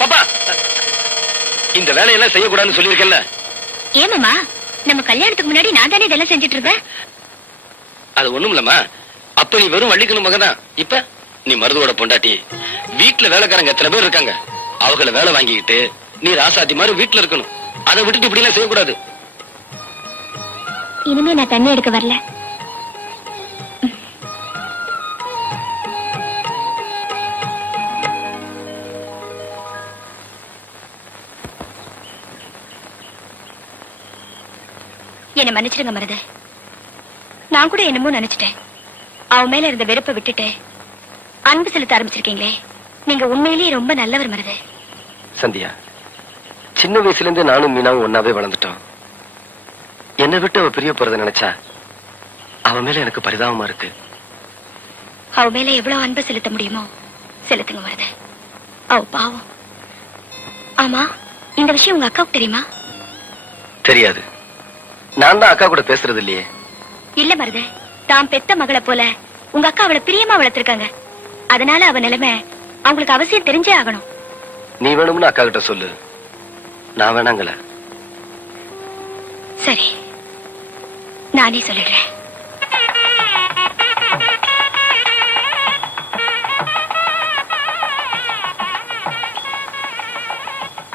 பாப்பா. இந்த வேலையெல்லாம் செய்யக்கூடாதுன்னு சொல்லியிருக்கேன்ல. ஏமாமா நம்ம கல்யாணத்துக்கு முன்னாடி நான் தானே இதெல்லாம் செஞ்சுட்டு இருந்தேன் அது ஒண்ணும் இல்லம்மா. அப்ப நீ வெறும் வள்ளிக்கணும் மகதான் இப்ப நீ மருதுவோட பொண்டாட்டி. வீட்டுல வேலைக்காரங்க எத்தனை பேர் இருக்காங்க? அவங்கள வேலை வாங்கிக்கிட்டு நீ ராசாத்தி மாதிரி வீட்டுல இருக்கணும். அதை விட்டுட்டு இப்படி எல்லாம் செய்யக்கூடாது. இனிமே நான் தண்ணி எடுக்க வரல. என்ன மன்னிச்சிடுங்க மருது. நான் கூட என்னமோ நினைச்சிட்டேன். அவன் மேல இருந்த வெறுப்பை விட்டுட்டு அன்பு செலுத்த ஆரம்பிச்சிருக்கீங்களே. நீங்க உண்மையிலேயே ரொம்ப நல்லவர் மருது. சந்தியா சின்ன வயசுல இருந்தே நானும் மீனாவும் ஒன்னாவே வளர்ந்துட்டோம். என்னை விட்டு அவ பிரிய போறத நினைச்சா அவன் மேல எனக்கு பரிதாபமா இருக்கு. அவ மேல எவ்வளவு அன்பு செலுத்த முடியுமோ செலுத்துங்க மருது. அவ பாவம். ஆமா இந்த விஷயம் உங்க அக்காவுக்கு தெரியுமா? தெரியாது. நான் தான் அக்கா கூட பேசுறது இல்லையே. இல்ல மருது தாம் பெத்த மகளை போல உங்க அக்கா அவளை பிரியமா வளர்த்திருக்காங்க. அதனால அவ நிலைமை அவங்களுக்கு அவசியம் தெரிஞ்சே ஆகணும். நீ வேணும்னு அக்கா கிட்ட சொல்லு. நான் வேணாங்கல. சரி. நானே சொல்லிடுறேன்.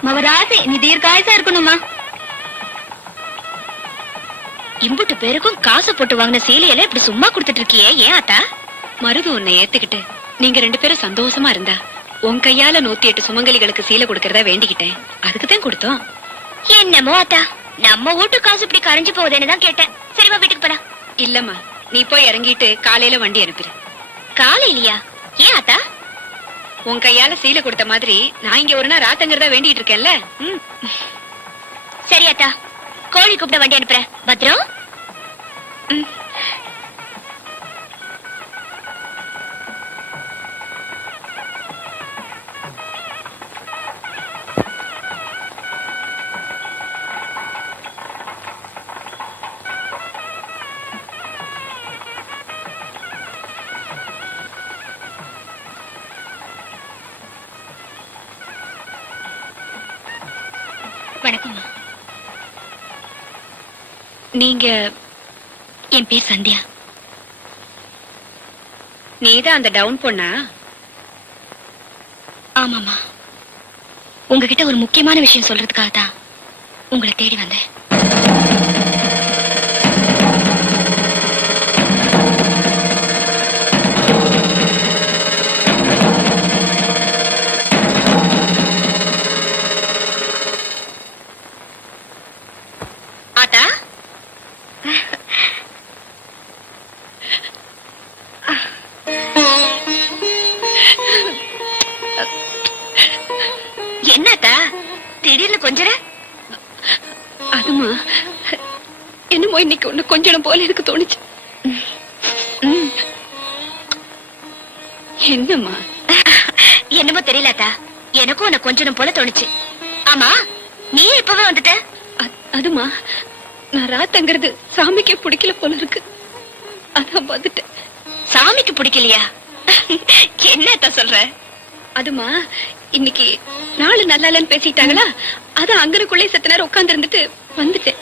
மவராசி நீ தீர்க்காயசா இருக்கணுமா? இம்புட்டு பேருக்கும் காசு போட்டு வாங்கின சீலையில இப்படி சும்மா கொடுத்துட்டு இருக்கியே ஏன் ஆத்தா மருது உன்னை ஏத்துக்கிட்டு. நீங்க ரெண்டு பேரும் சந்தோஷமா இருந்தா. உன் கையால நூத்தி எட்டு சுமங்கலிகளுக்கு சீலை கொடுக்கறதா வேண்டிக்கிட்டேன். அதுக்கு தான் கொடுத்தோம். என்னமோ ஆத்தா நம்ம வீட்டு காசு இப்படி கரைஞ்சு போகுதுன்னு தான் கேட்டேன். சரிவா வீட்டுக்கு போடா இல்லம்மா நீ போய் இறங்கிட்டு காலையில வண்டி அனுப்பிடு காலையிலயா? ஏன் ஆத்தா உன் கையால சீலை கொடுத்த மாதிரி நான் இங்க ஒரு நாள் ராத்தங்கிறதா வேண்டிட்டு இருக்கேன்ல. சரி அத்தா. கோழி கூப்பிட வண்டி அனுப்புறேன். பத்ரம் ம். வணக்கம்மா நீங்க என் பேர் சந்தியா. நீதான் அந்த டவுன் பொண்ணா? ஆமாமா உங்ககிட்ட ஒரு முக்கியமான விஷயம் சொல்றதுக்காக தான் உங்களை தேடி வந்தேன். என்னம்மா? என்னமோ தெரியலத்தா எனக்கும் உன்னை கொஞ்சம் போல தோணுச்சு. ஆமா நீ இப்பவே வந்துட்ட? அதுமா நான் ராத்தங்கிறது சாமிக்கே பிடிக்கல போல இருக்கு. அதான் வந்துட்டேன். சாமிக்கு பிடிக்கலையா? என்னத்தா சொல்ற? அதுமா இன்னைக்கு நாளு நல்லா இல்லைன்னு பேசிட்டாங்களா? அதான் அங்கனுக்குள்ளே செத்த நேரம் உட்கார்ந்து இருந்துட்டு வந்துட்டேன்.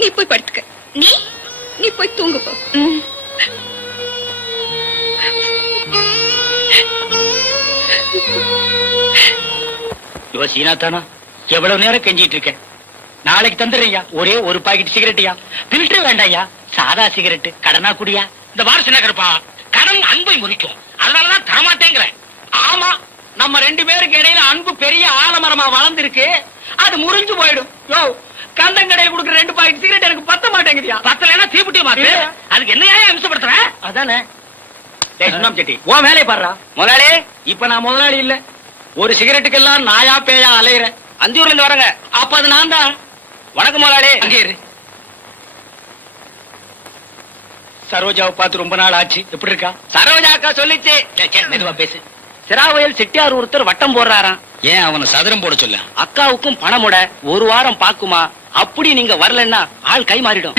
நீ போய் படுத்துக்க. நீ? நீ போய் தூங்கு போ. இவ சீனா தானா எவ்வளவு நேரம் கெஞ்சிட்டு இருக்கேன் நாளைக்கு தந்துடுறியா ஒரே ஒரு பாக்கெட் சிகரெட்டியா பில்டர் வேண்டாயா சாதா சிகரெட் கடனா குடியா? இந்த வார சின்ன கருப்பா கடன் அன்பை முறிக்கும். அதனாலதான் தரமாட்டேங்கிறேன் ஆமா நம்ம ரெண்டு பேருக்கு இடையில அன்பு பெரிய ஆலமரமா வளர்ந்திருக்கு. அது முறிஞ்சு போயிடும். யோ கந்தங்கடையில் கொடுக்குற ரெண்டு பாக்கெட் சிகரெட் எனக்கு பத்த மாட்டேங்குதியா? பத்தலைன்னா தீப்புட்டிய இல்ல. அதுக்கு என்னையா இம்சப்படுத்துற அதானே. டேய் சுண்ணாம்பு செட்டி உன் வேலையை பாடுறா முதலாளி இப்ப நான் முதலாளி இல்ல. ஒரு சிகரெட்டுக்கெல்லாம் நாயா பேயா அலையிறேன் அந்தியூர்ல இருந்து வரங்க. அப்ப அது நான் தான். வணக்கம் முதலாளி. அங்கே இரு. சரோஜாவை பார்த்து ரொம்ப நாள் ஆச்சு. எப்படி இருக்கா? சரோஜா அக்கா சொல்லிச்சு. மெதுவா பேசு. சிராவயல் செட்டியார் ஒருத்தர் வட்டம் போடுறாராம். ஏன் அவனை சதுரம் போட சொல்ல? அக்காவுக்கும் பணமுட ஒரு வாரம் பாக்குமா அப்படி நீங்க வரலன்னா ஆள் கை மாறிடும்.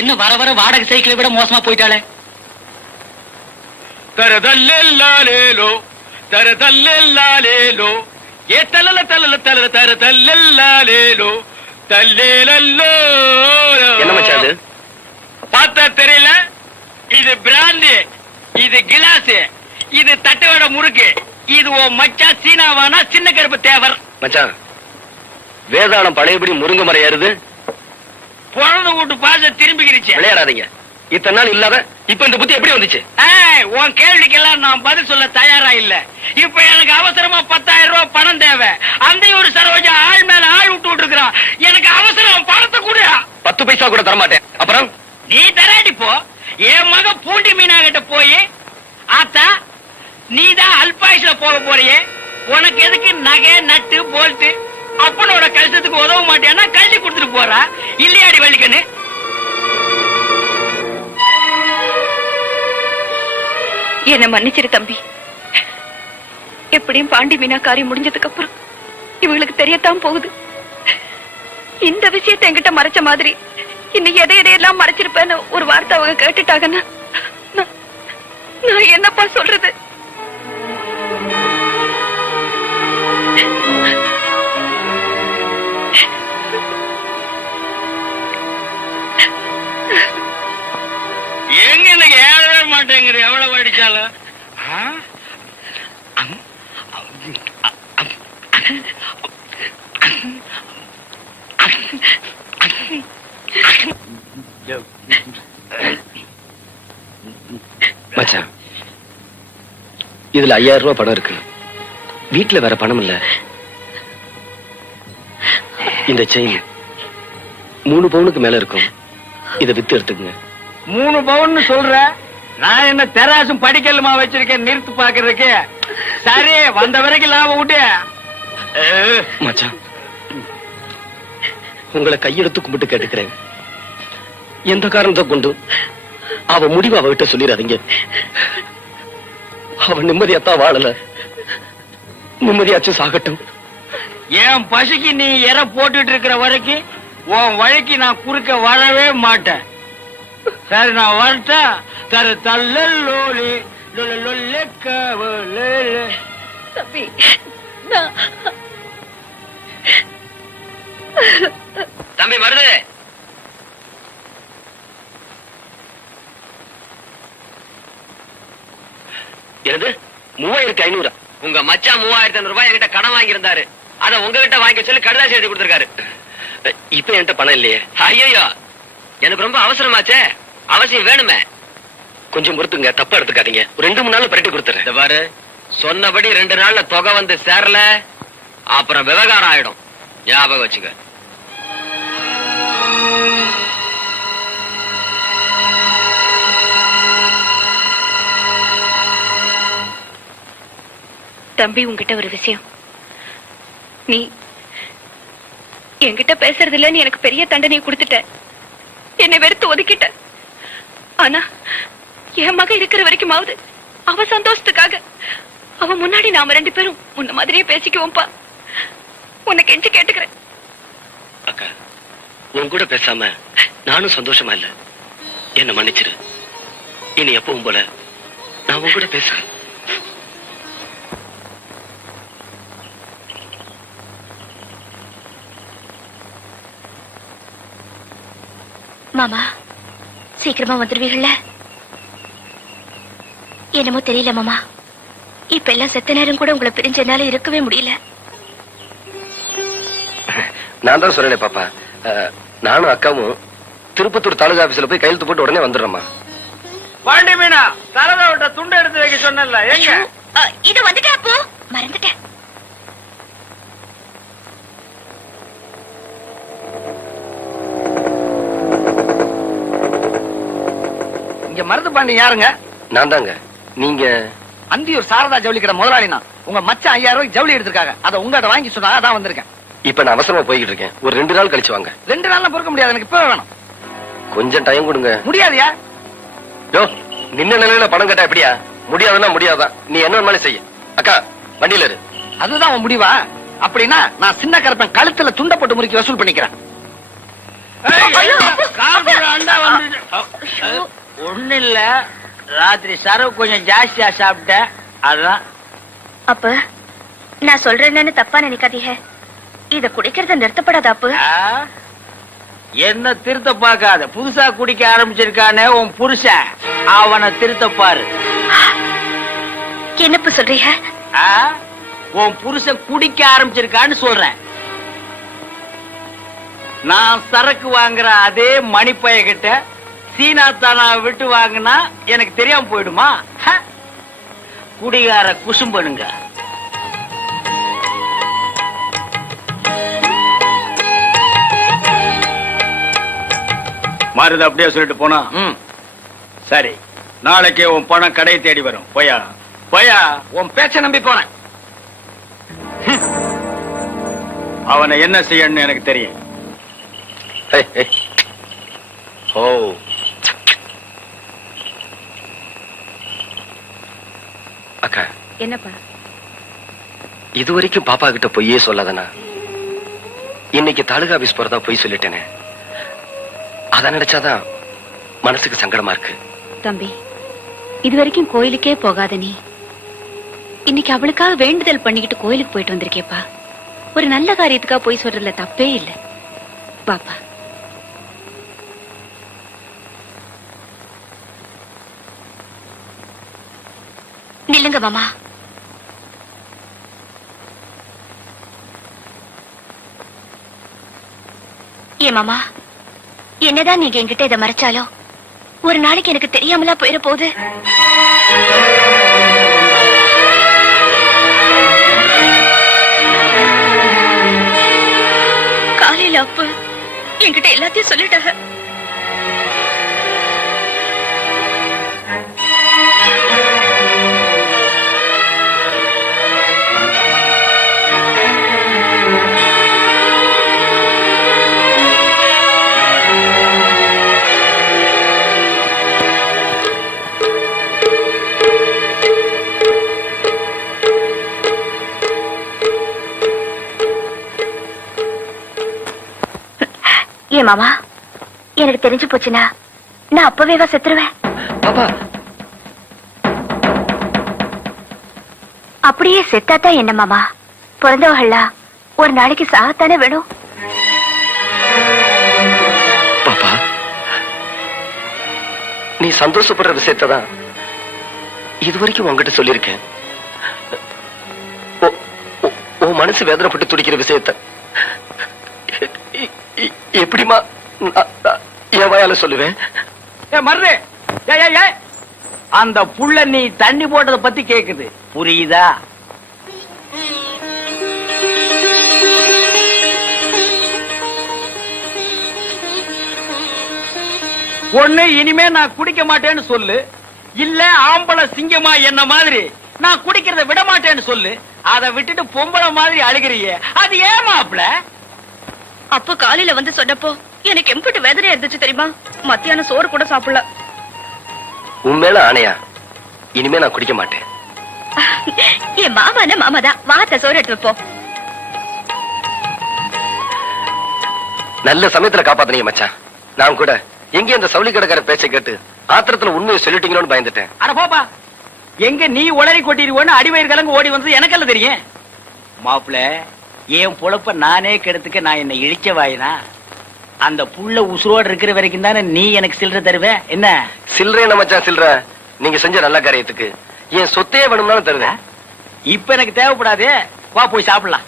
என்ன வர வர வாடகை சைக்கிளை விட மோசமா போயிட்டாளே. தரதல்லேலோ ஏ தல்லல தல்லல தல்லல தர தல்லல்லாலேலோ தல்லேலல்லோ. என்ன மச்சான் அது? பார்த்தா தெரியல? இது பிராந்து இது கிளாஸ் இது தட்டுவட முறுக்கு இது ஓ மச்சான் சீனாவானா சின்ன கருப்பு தேவர்? மச்சான் வேதாளம் பழையபடி முருங்க மரம் ஏறுது? பிறந்த வீட்டு பாச திரும்பிக்கிருச்சு. விளையாடாதீங்க. இத்தனை நாள் இல்லாத இப்ப இந்த புத்தி எப்படி வந்துச்சு? உன் கேள்விக்கெல்லாம் நான் பதில் சொல்ல தயாரா இல்ல. இப்ப எனக்கு அவசரமா பத்தாயிரம் ரூபாய் பணம் தேவை. அந்த ஒரு சரோஜா ஆள் மேல ஆள் விட்டு விட்டுருக்கான் எனக்கு அவசரம் பணத்தை கொடு. பத்து பைசா கூட தரமாட்டேன். அப்புறம்? நீ தராடி போ. என் மக பூண்டி மீனா கிட்ட போய் ஆத்தா நீ தான் அல்பாயுஸ்ல போக போறியே. உனக்கு எதுக்கு நகை நட்டு போல்ட்டு? அப்பனோட கஷ்டத்துக்கு உதவ மாட்டேன்னா கழுதி கொடுத்துட்டு போறா. இல்லையாடி வள்ளிக்கண்ணு? என்ன மன்னிச்சிரு தம்பி. எப்படியும் பாண்டி மீனா காரியம் முடிஞ்சதுக்கு அப்புறம் இவங்களுக்கு தெரியத்தான் போகுது. இந்த விஷயத்தை என்கிட்ட மறைச்ச மாதிரி இன்னும் எதை எதையெல்லாம் மறைச்சிருப்பேன்னு ஒரு வார்த்தை அவங்க கேட்டுட்டாங்கன்னா நான்- நான் என்னப்பா சொல்றது? ஏறவே எவ்வளவு அடிச்சாலும் மச்சான் இதுல ஐயாயிரம் ரூபாய் பணம் இருக்கு வீட்டுல வேற பணம் இல்ல இந்த செயின் மூணு பவுனுக்கு மேல இருக்கும் இத வித்து எடுத்துக்கங்க மூணு பவுன் சொல்ற நான் என்ன தெராசும் படிக்கலுமா வச்சிருக்கேன் நிறுத்து பாக்குறதுக்கு சரி வந்த வரைக்கும் லாபம் விட்டு மச்சான். உங்களை கையெடுத்து கும்பிட்டு கேட்டுக்கிறேன். எந்த காரணத்தை கொண்டு அவ முடிவு அவகிட்ட சொல்லிடாதீங்க அவ நிம்மதியாத்தான் வாழல. நிம்மதியாச்சும் சாகட்டும். என் பசிக்கு நீ எற போட்டுட்டு இருக்கிற வரைக்கும் உன் வழிக்கு நான் குறுக்க வரவே மாட்டேன். சரி நான் வரட்டா தர தல்லோலி தம்பி தம்பி மருது எனது மூவாயிரத்தி ஐநூறு? உங்க மச்சான் மூவாயிரத்தி ஐநூறு ரூபாய் என்கிட்ட கடன் வாங்கியிருந்தாரு. அத உங்ககிட்ட வாங்கி சொல்லி கடுதாசி எழுதி கொடுத்திருக்காரு. இப்ப என்கிட்ட பணம் இல்லையே? ஐயோ எனக்கு ரொம்ப அவசரமாச்சே. அவசியம் வேணுமே. கொஞ்சம் பொறுத்துங்க தப்பா எடுத்துக்காதீங்க. ஒரு ரெண்டு மூணு நாள் பரட்டி கொடுத்துறேன். பாரு சொன்னபடி ரெண்டு நாள்ல தொகை வந்து சேரல அப்புறம் விவகாரம் ஆயிடும். ஞாபகம் வச்சுக்க. தம்பி உன்கிட்ட ஒரு விஷயம். நீ என்கிட்ட பேசுறது இல்லன்னு எனக்கு பெரிய தண்டனையை கொடுத்துட்ட. என்னை வெறுத்து ஒதுக்கிட்ட. ஆனா என் மக இருக்கிற வரைக்குமாவது அவ சந்தோஷத்துக்காக. அவ முன்னாடி நாம ரெண்டு பேரும் முன்ன மாதிரியே பேசிக்குவோம்ப்பா. உன்னை கெஞ்சி கேட்டுக்கிறேன். அக்கா உன் கூட பேசாம நானும் சந்தோஷமா இல்ல. என்ன மன்னிச்சிரு. இனி எப்பவும் போல நான் உன் கூட பேசுறேன். மாமா சீக்கிரமா வந்துருவீங்கல்ல? என்னமோ தெரியல மாமா. இப்ப எல்லாம் செத்த நேரம் கூட உங்களை பிரிஞ்ச என்னால இருக்கவே முடியல. நான் தான் சொல்லல பாப்பா. நானும் அக்காவும் திருப்பத்தூர் தாலுகா ஆபீஸ்ல போய் கையெழுத்து போட்டு உடனே வந்துடுறோம்மா. பாண்டி மீனா தலதை விட்ட துண்டு எடுத்து வைக்க சொன்னல எங்க? இது வந்துட்டா அப்போ. மறந்துட்டேன். மருது பாண்டி யாருங்க? நான் தாங்க நீங்க? அந்தியூர் சாரதா ஜவுளி கடை முதலாளினா உங்க மச்சான் ஐயாயிரம் ரூபாய்க்கு ஜவுளி எடுத்திருக்காங்க. அதை உங்ககிட்ட வாங்கி சொன்னா அதான் வந்திருக்கேன். இப்ப நான் அவசரமா போய்கிட்டு இருக்கேன். ஒரு ரெண்டு நாள் கழிச்சு வாங்க. ரெண்டு நாள்லாம் பொறுக்க முடியாது. எனக்கு இப்பவே வேணும். கொஞ்சம் டைம் கொடுங்க. முடியாதுயா? யோ நின்ன நிலையில பணம் கேட்டா எப்படியா? முடியாதுன்னா முடியாதான் நீ என்ன வேணாலும் செய்ய. அக்கா வண்டியில இரு. அதுதான் உன் முடிவா? அப்படின்னா நான் சின்ன கருப்பன் கழுத்துல துண்ட போட்டு முறுக்கி வசூல் பண்ணிக்கிறேன். கார் அண்டா வந்து ஒண்ணு இல்ல ராத்திரி சரவு கொஞ்சம் ஜாஸ்தியா சாப்பிட்டேன். அதான். அப்ப நான் சொல்றேன்னு தப்பா நினைக்காதீங்க. இத குடிக்கிறத நிறுத்தப்படாத அப்பு? என்ன திருத்த பார்க்காத. புதுசா குடிக்க ஆரம்பிச்சிருக்கானே உன் புருஷன். அவனை திருத்த பாரு. என்னப்பு சொல்றீங்க? ஆ? உன் புருஷன் குடிக்க ஆரம்பிச்சிருக்கான்னு சொல்றேன். நான் சரக்கு வாங்குற அதே மணிப்பைய கிட்ட சீனா தானா விட்டு வாங்கினா எனக்கு தெரியாம போயிடுமா? குடிகார குசும்பனுங்க. மாறுது அப்படியே சொல்லிட்டு போனா. சரி நாளைக்கே உன் பணம் கடையை தேடி வரும். போயா? போயா? உன் பேச்ச நம்பி போனேன் அவனை என்ன செய்யணும்னு எனக்கு தெரியும். ஓ. அக்கா. என்னப்பா? இது வரைக்கும் பாப்பா கிட்ட பொய்யே சொல்லாதனா? இன்னைக்கு தாலுகா ஆபீஸ் போறதா பொய் சொல்லிட்டேனே. அத நினைச்சாதான் மனசுக்கு சங்கடமா இருக்கு. தம்பி இது வரைக்கும் கோயிலுக்கே போகாத நீ. இன்னைக்கு அவளுக்காக வேண்டுதல் பண்ணிக்கிட்டு கோயிலுக்கு போயிட்டு வந்திருக்கேப்பா. ஒரு நல்ல காரியத்துக்காக போய் சொல்றதுல தப்பே இல்ல. பாப்பா நில்லுங்க மாமா. ஏ மாமா என்னதான் நீங்க என்கிட்ட இதை மறைச்சாலும் ஒரு நாளைக்கு எனக்கு தெரியாமலா போயிட போகுது காலையில அப்பு என்கிட்ட எல்லாத்தையும் சொல்லிட்டாங்க. ஏ மாமா? எனக்கு தெரிஞ்சு போச்சுன்னா நான் அப்பவேவா செத்துருவேன். பாப்பா. அப்படியே செத்தாதான் என்ன மாமா? பிறந்தவர்களா ஒரு நாளைக்கு சாகத்தானே வேணும் பாப்பா நீ சந்தோஷப்படுற விஷயத்தான் இது வரைக்கும் உன்கிட்ட சொல்லியிருக்கேன். உன் மனசு வேதனைப்பட்டு துடிக்கிற விஷயத்த எப்படிமா எப்படிம்மா என் வாயால சொல்லுவேன்? ஏ மர்ரு அந்த புள்ள நீ தண்ணி போட்டத பத்தி கேக்குது. புரியுதா? ஒண்ணு இனிமே நான் குடிக்க மாட்டேன்னு சொல்லு. இல்ல ஆம்பளை சிங்கமா என்ன மாதிரி. நான் குடிக்கிறத விட மாட்டேன்னு சொல்லு. அதை விட்டுட்டு பொம்பளை மாதிரி அழுகிறியே. அது ஏன் அப்ப காலையில வந்து சொன்னப்போ எனக்கு எம்பிட்டு வேதனையா இருந்துச்சு தெரியுமா? மத்தியானம் சோறு கூட சாப்பிடல. உன் மேல ஆணையா? இனிமே நான் குடிக்க மாட்டேன். என் மாமானா மாமாதான் வாத்த சோறு எடுத்து வைப்போம். நல்ல சமயத்துல காப்பாத்தனீங்க மச்சான். நான் கூட எங்க இந்த சவுளி கடைக்கார பேச்சை கேட்டு ஆத்திரத்துல உண்மையை சொல்லிட்டீங்களோன்னு பயந்துட்டேன். அட போப்பா எங்க நீ உளறி கொட்டிடுவோன்னு அடிவயிறு கலங்கு ஓடி வந்து எனக்கெல்லாம் தெரியும்? மாப்பிள என் பொழப்ப நானே கெடுத்துக்க நான் என்ன இழிச்ச வாயினா? அந்த புள்ள உசுரோடு இருக்கிற வரைக்கும் தானே நீ எனக்கு சில்லற தருவ? என்ன? சில்லறை மச்சான் சில்லற? நீங்க செஞ்ச நல்ல காரியத்துக்கு. என் சொத்தையே வேணும்னாலும் தருவேன். இப்ப எனக்கு தேவைப்படாதே. வா போய் சாப்பிடலாம்.